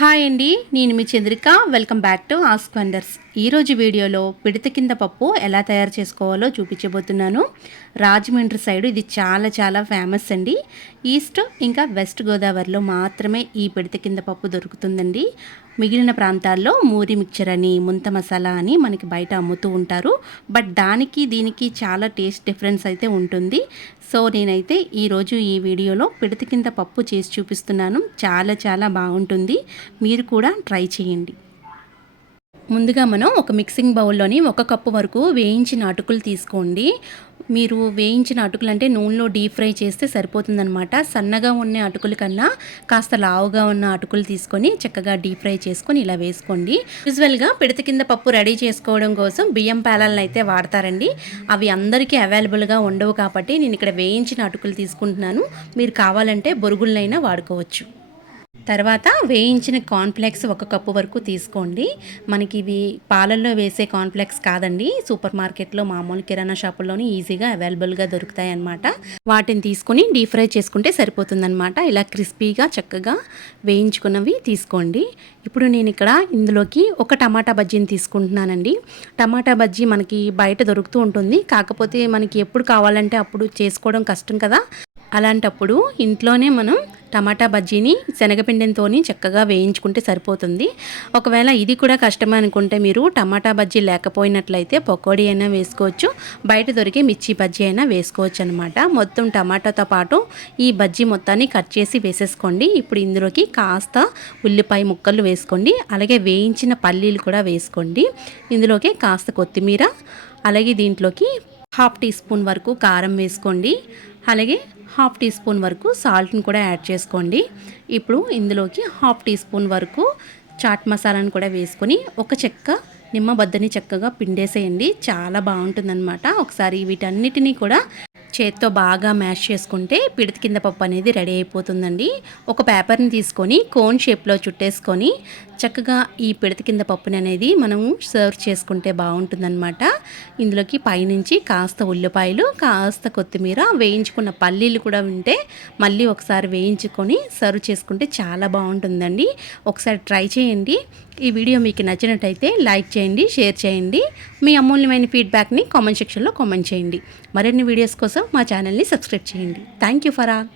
Hi అండి, నేను మీ Chandrika. Welcome back to Ask Wonders. ఈరోజు వీడియోలో పిడత కింద పప్పు ఎలా తయారు చేసుకోవాలో చూపించబోతున్నాను. రాజమండ్రి సైడు ఇది చాలా ఫేమస్ అండి. ఈస్ట్ ఇంకా వెస్ట్ గోదావరిలో మాత్రమే ఈ పిడత కింద పప్పు దొరుకుతుందండి. మిగిలిన ప్రాంతాల్లో మూరి మిక్చర్ అని, ముంత మసాలా అని మనకి బయట అమ్ముతూ ఉంటారు. బట్ దానికి దీనికి చాలా టేస్ట్ డిఫరెన్స్ అయితే ఉంటుంది. సో నేనైతే ఈరోజు ఈ వీడియోలో పిడత కింద పప్పు చేసి చూపిస్తున్నాను. చాలా బాగుంటుంది. మీరు కూడా ట్రై చేయండి. ముందుగా మనం ఒక మిక్సింగ్ బౌల్లోని 1 కప్పు వరకు వేయించిన అటుకులు తీసుకోండి. మీరు వేయించిన అటుకులు అంటే నూనెలో డీప్ ఫ్రై చేస్తే సరిపోతుందనమాట. సన్నగా ఉన్న అటుకుల కన్నా కాస్త లావుగా ఉన్న అటుకులు తీసుకొని చక్కగా డీప్ ఫ్రై చేసుకొని ఇలా వేసుకోండి. యూజువల్గా పిడత కింద పప్పు రెడీ చేసుకోవడం కోసం బియ్యం పేలాలను అయితే వాడతారండి. అవి అందరికీ అవైలబుల్గా ఉండవు కాబట్టి నేను ఇక్కడ వేయించిన అటుకులు తీసుకుంటున్నాను. మీరు కావాలంటే బొరుగులనైనా వాడుకోవచ్చు. తర్వాత వేయించిన కార్న్ఫ్లెక్స్ 1 కప్పు వరకు తీసుకోండి. మనకి ఇవి పాలల్లో వేసే కార్న్ఫ్లెక్స్ కాదండి. సూపర్ మార్కెట్లో మామూలు కిరాణా షాపుల్లోని ఈజీగా అవైలబుల్గా దొరుకుతాయి అన్నమాట. వాటిని తీసుకొని డీప్ ఫ్రై చేసుకుంటే సరిపోతుందన్నమాట. ఇలా క్రిస్పీగా చక్కగా వేయించుకున్నవి తీసుకోండి. ఇప్పుడు నేను ఇక్కడ ఇందులోకి ఒక టమాటా బజ్జీని తీసుకుంటున్నానండి. టమాటా బజ్జీ మనకి బయట దొరుకుతూ ఉంటుంది. కాకపోతే మనకి ఎప్పుడు కావాలంటే అప్పుడు చేసుకోవడం కష్టం కదా. అలాంటప్పుడు ఇంట్లోనే మనం టమాటా బజ్జీని శనగపిండితో చక్కగా వేయించుకుంటే సరిపోతుంది. ఒకవేళ ఇది కూడా కష్టమే అనుకుంటే మీరు టమాటా బజ్జీ లేకపోయినట్లయితే పకోడీ అయినా వేసుకోవచ్చు, బయట దొరికే మిర్చి బజ్జీ అయినా వేసుకోవచ్చు అనమాట. మొత్తం టమాటాతో పాటు ఈ బజ్జీ మొత్తాన్ని కట్ చేసి వేసేసుకోండి. ఇప్పుడు ఇందులోకి కాస్త ఉల్లిపాయ ముక్కలు వేసుకోండి. అలాగే వేయించిన పల్లీలు కూడా వేసుకోండి. ఇందులోకి కాస్త కొత్తిమీర, అలాగే దీంట్లోకి 1/2 టీ స్పూన్ వరకు కారం వేసుకోండి. అలాగే 1/2 టీ స్పూన్ వరకు సాల్ట్ని కూడా యాడ్ చేసుకోండి. ఇప్పుడు ఇందులోకి 1/2 టీ స్పూన్ వరకు చాట్ మసాలాను కూడా వేసుకొని ఒక చెక్క నిమ్మబద్దని చక్కగా పిండేసేయండి. చాలా బాగుంటుందన్నమాట. ఒకసారి వీటన్నిటినీ కూడా చేత్తో బాగా మ్యాష్ చేసుకుంటే పిడత కింద పప్పు అనేది రెడీ అయిపోతుందండి. ఒక పేపర్ని తీసుకొని కోన్ షేప్లో చుట్టేసుకొని చక్కగా ఈ పిడత కింద పప్పుని అనేది మనము సర్వ్ చేసుకుంటే బాగుంటుందన్నమాట. ఇందులోకి పైనుంచి కాస్త ఉల్లిపాయలు, కాస్త కొత్తిమీర, వేయించుకున్న పల్లీలు కూడా ఉంటే మళ్ళీ ఒకసారి వేయించుకొని సర్వ్ చేసుకుంటే చాలా బాగుంటుందండి. ఒకసారి ట్రై చేయండి. ఈ వీడియో మీకు నచ్చినట్టయితే లైక్ చేయండి, షేర్ చేయండి. మీ అమూల్యమైన ఫీడ్బ్యాక్ని కామెంట్ సెక్షన్లో కామెంట్ చేయండి. మరిన్ని వీడియోస్ కోసం మా ఛానల్ని సబ్స్క్రైబ్ చేయండి. Thank you for all.